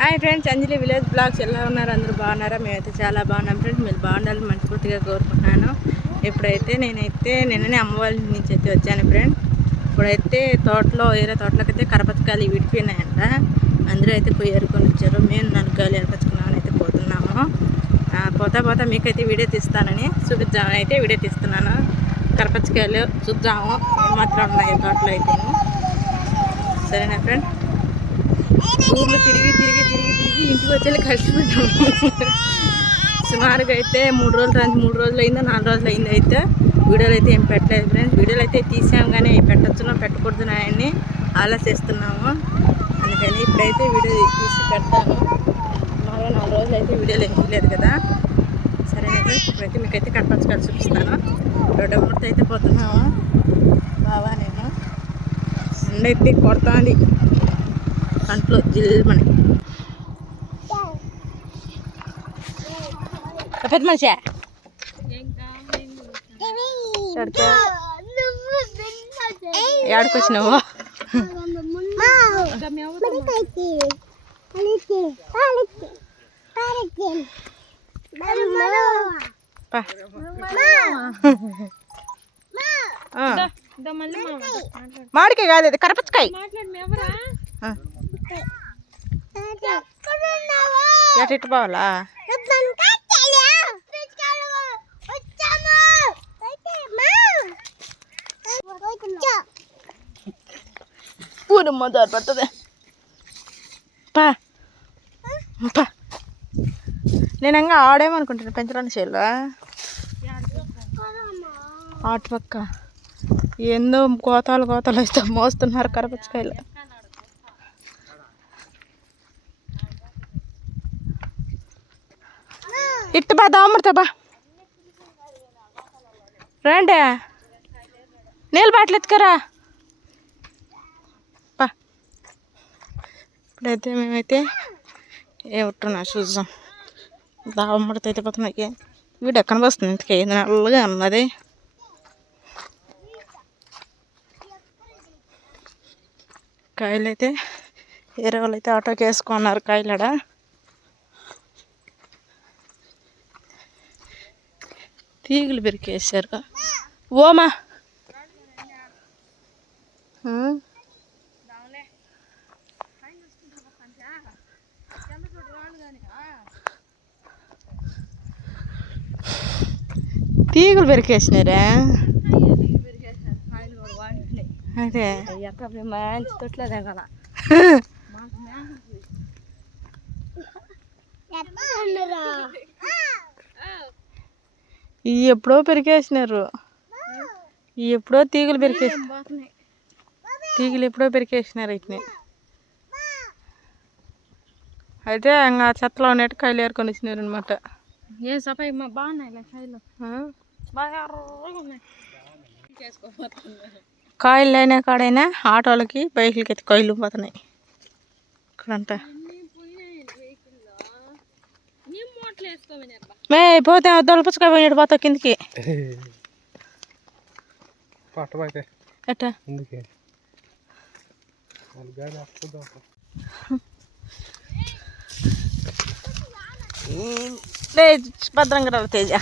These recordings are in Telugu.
హాయ్ ఫ్రెండ్స్, అంజలి విలేజ్ బ్లాగ్స్ ఎలా ఉన్నారు? అందరూ బాగున్నారా? మేమైతే చాలా బాగున్నాం ఫ్రెండ్స్. మీరు బాగుండాలని మనస్ఫూర్తిగా కోరుకుంటున్నాను. ఇప్పుడైతే నేనైతే నిన్ననే అమ్మ వాళ్ళ నుంచి అయితే వచ్చాను ఫ్రెండ్స్. ఇప్పుడైతే వేరే తోటలోకి అయితే కరపచ్చకాయలు విడిపోయినాయంట. అందరూ అయితే పోయి ఏరుకొని వచ్చారు. మేము 4 కాయలు ఏరుకొచ్చుకున్నామని అయితే పోతున్నాము. పోతా మీకైతే వీడియో తీస్తానని చూపిద్దామని అయితే వీడియో తీస్తున్నాను. కరపచ్చకాయలు చూద్దాము ఏమాత్రం ఉన్నాయి తోటలో అయితే. సరేనా ఫ్రెండ్? ఊర్లో తిరిగి ఇంటికి వచ్చేది కలిసిపోయాము. సుమారుగా అయితే 3 రోజులు అయిందో 4 రోజులు అయింది. అయితే వీడియోలు అయితే ఏం పెట్టలేదు ఫ్రెండ్స్. వీడియోలు అయితే తీసాము కానీ పెట్టచ్చునో పెట్టకూడదు అని ఆలోచిస్తున్నాము. అందుకని ఇప్పుడైతే వీడియో తీసి పెడతాను. 4 రోజులు అయితే వీడియోలు ఏం తీయలేదు కదా. సరేనా ఫ్రెండ్స్? ఇప్పుడైతే మీకైతే కడపచ్చకాయలు చూపిస్తాను. రోడ్డు అయితే పోతున్నాము బావా నేను. ఎండైతే కొడుతుంది కంట్లో జిల్మని. పెద్ద మనిషి ఏడకి వచ్చినావు? మామిడికాయ కాదు, అది కరపచ్చకాయ. ఎటు పోవాలా? ఊరమ్మ దారి పడుతుంది. నేను ఇంకా ఆడేమనుకుంటున్నా పెంచడానికి చేయాల ఆటు పక్క ఏందో కోతాలు వస్తే మోస్తున్నారు కరపచ్చకాయలు. ఇట్టు బా దామడతా బా రండి, నీళ్ళు బాటలు ఎత్తుకరా బా. ఇప్పుడైతే మేమైతే ఏమిట్టున్నా చూద్దాం. దామడత అయితే పోతున్నాయి. వీడు ఎక్కడ వస్తుంది ఇంతకీ నల్లగా అన్నది. కాయలు అయితే వేరే వాళ్ళు అయితే ఆటోకి వేసుకున్నారు కాయలడ. తీగలు పెరికేసారు. ఓమా తీగలు పెరికేసినారా? అదే మంచి తొట్లేదు కదా. ఇవి ఎప్పుడో పెరికేసినారు. ఎప్పుడో తీగలు ఎప్పుడో పెరికేసినారు వీటిని. అయితే ఇంకా చెత్తలో ఉన్నట్టు కాయలు ఏరుకొని వచ్చినారు అనమాట. ఏ సఫాయి బాగున్నాయి కాయలు, కాయలు అయినా కాడైనా ఆటోలకి బైకులకి అయితే కాయలు పోతున్నాయి ఇక్కడంతా. మే పోతే దొలపచ్చుగా పోయినాడు పోతా కిందికి. ఎట్టా భద్రంగా రావు తేజ.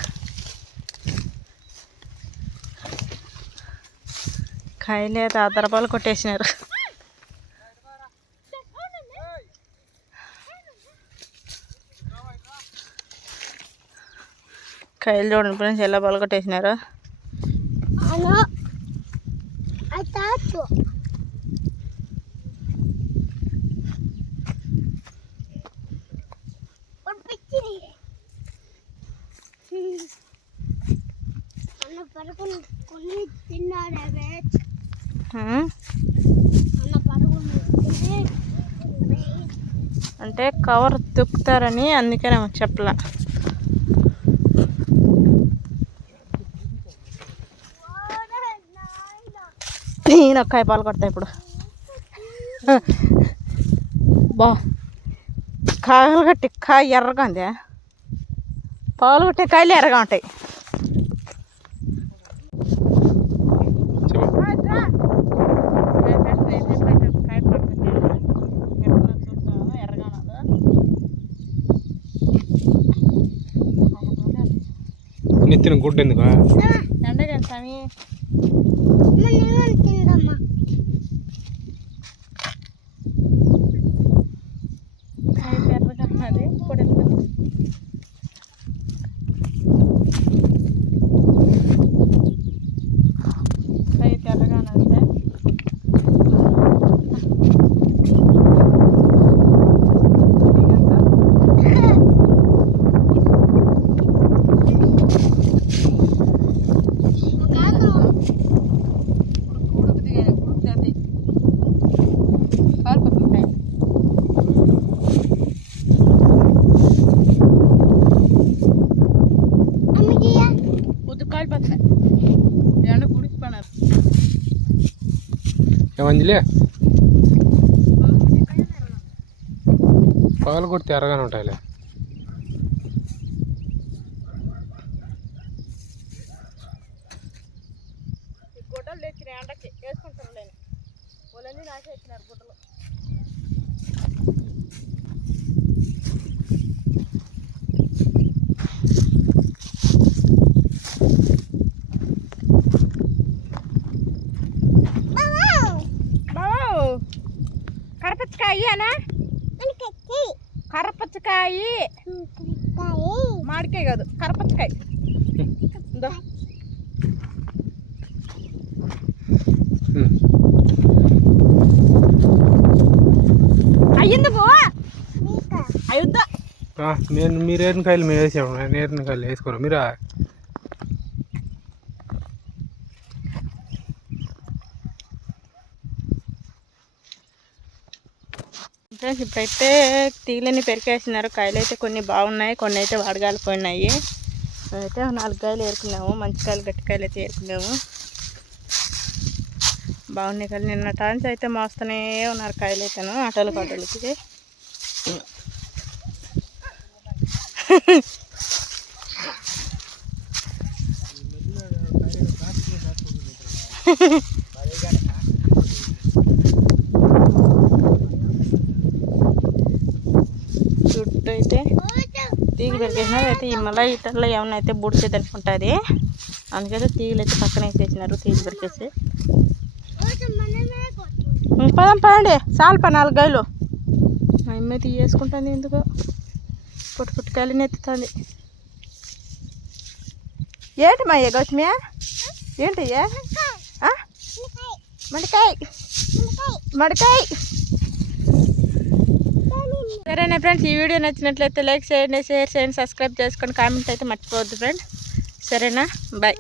కాయలే రూపాయలు కొట్టేసినారు. కాయలు చూడండి ఫ్రెండ్స్ ఎలా బాగా కొట్టేసినారు. అంటే కవర్ తొక్కుతారని అందుకనే చెప్పలా. నేను ఒక్కాయ పాలు కొడతా ఇప్పుడు. బా కాయలు కట్టి కాయ ఎర్రగా ఉంది. పాలు కొట్టే కాయలు ఎర్రగా ఉంటాయి. ఎర్రగా గుడ్డ ఎందుకు ఎండగా స్వామి అది ఇప్పుడు తెల్లగా అంతే ఏమంజిలే పగలు కొడితే ఎర్రగానే ఉంటాయిలే. గుడ్డలు తెచ్చినాయి ఎండకి వేసుకుంటాను నేను వాళ్ళని నాకే ఇచ్చినారు గుడ్డలు. కరపచ్చకాయ అనా కరపచ్చకాయ మామిడికాయ కాదు కరపచ్చకాయ అయ్యింది పో అయ్యుద్దా నేను మీరు ఏరినకాయలు మేము వేసాము. నేను ఏరినకాయలు వేసుకోరా మీరా. ఫ్రెండ్స్ ఇప్పుడైతే తీగలన్నీ పెరికేసినారు. కాయలు అయితే కొన్ని బాగున్నాయి, కొన్ని అయితే వడగాలిపోయినాయి. అయితే 4 కాయలు ఏరుకున్నాము. మంచి కాయలు గట్టి కాయలు అయితే ఏరుకున్నాము. బాగున్నాయి కాయలు. నిన్న టాన్స్ అయితే మోస్తూనే ఉన్నారు కాయలు అయితేను ఆటోలు పాటలకి. చుట్టూ అయితే తీగ పెరిగేసినారు. అయితే ఈ మళ్ళీ ఇటర్లో ఏమన్నా అయితే బుడిచేది అనుకుంటుంది. అందుకైతే తీగలు అయితే పక్కన వేసేసినారు. తీగ పెరికేసి పదండి చాలు 4 కాయలు మా అమ్మ తీయేసుకుంటుంది. ఎందుకు పుట్టు కాయలు ఎత్తుతుంది. ఏంటి మా గౌతమ్య ఏంటయ్యా మడికాయ మడికాయ. సరేనా ఫ్రెండ్స్, ఈ వీడియో నచ్చినట్లయితే లైక్ చేయండి, షేర్ చేయండి, సబ్స్క్రైబ్ చేసుకోండి, కామెంట్ అయితే మర్చిపోవద్దు ఫ్రెండ్స్. సరేనా, బాయ్.